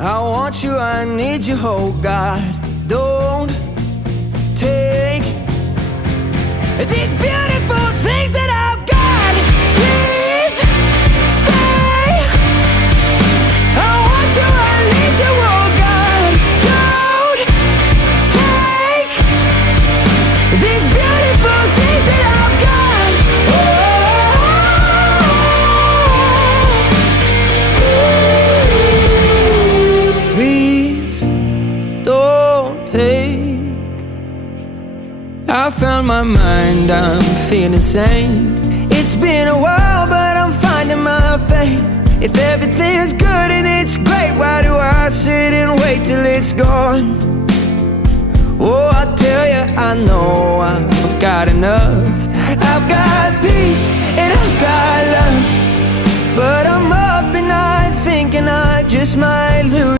I want you, I need you, oh God. Don't take these beautiful things that I've got. Please stay. I want you, I need you, oh God. Don't take these beautiful things that I've got. Please don't take. I found my mind, I'm feeling sane. It's been a while, but I'm finding my faith. If everything's good and it's great, why do I sit and wait till it's gone? Oh, I tell you, I know I've got enough. I've got peace and I've got love, but I'm up and I'm thinking I just might lose.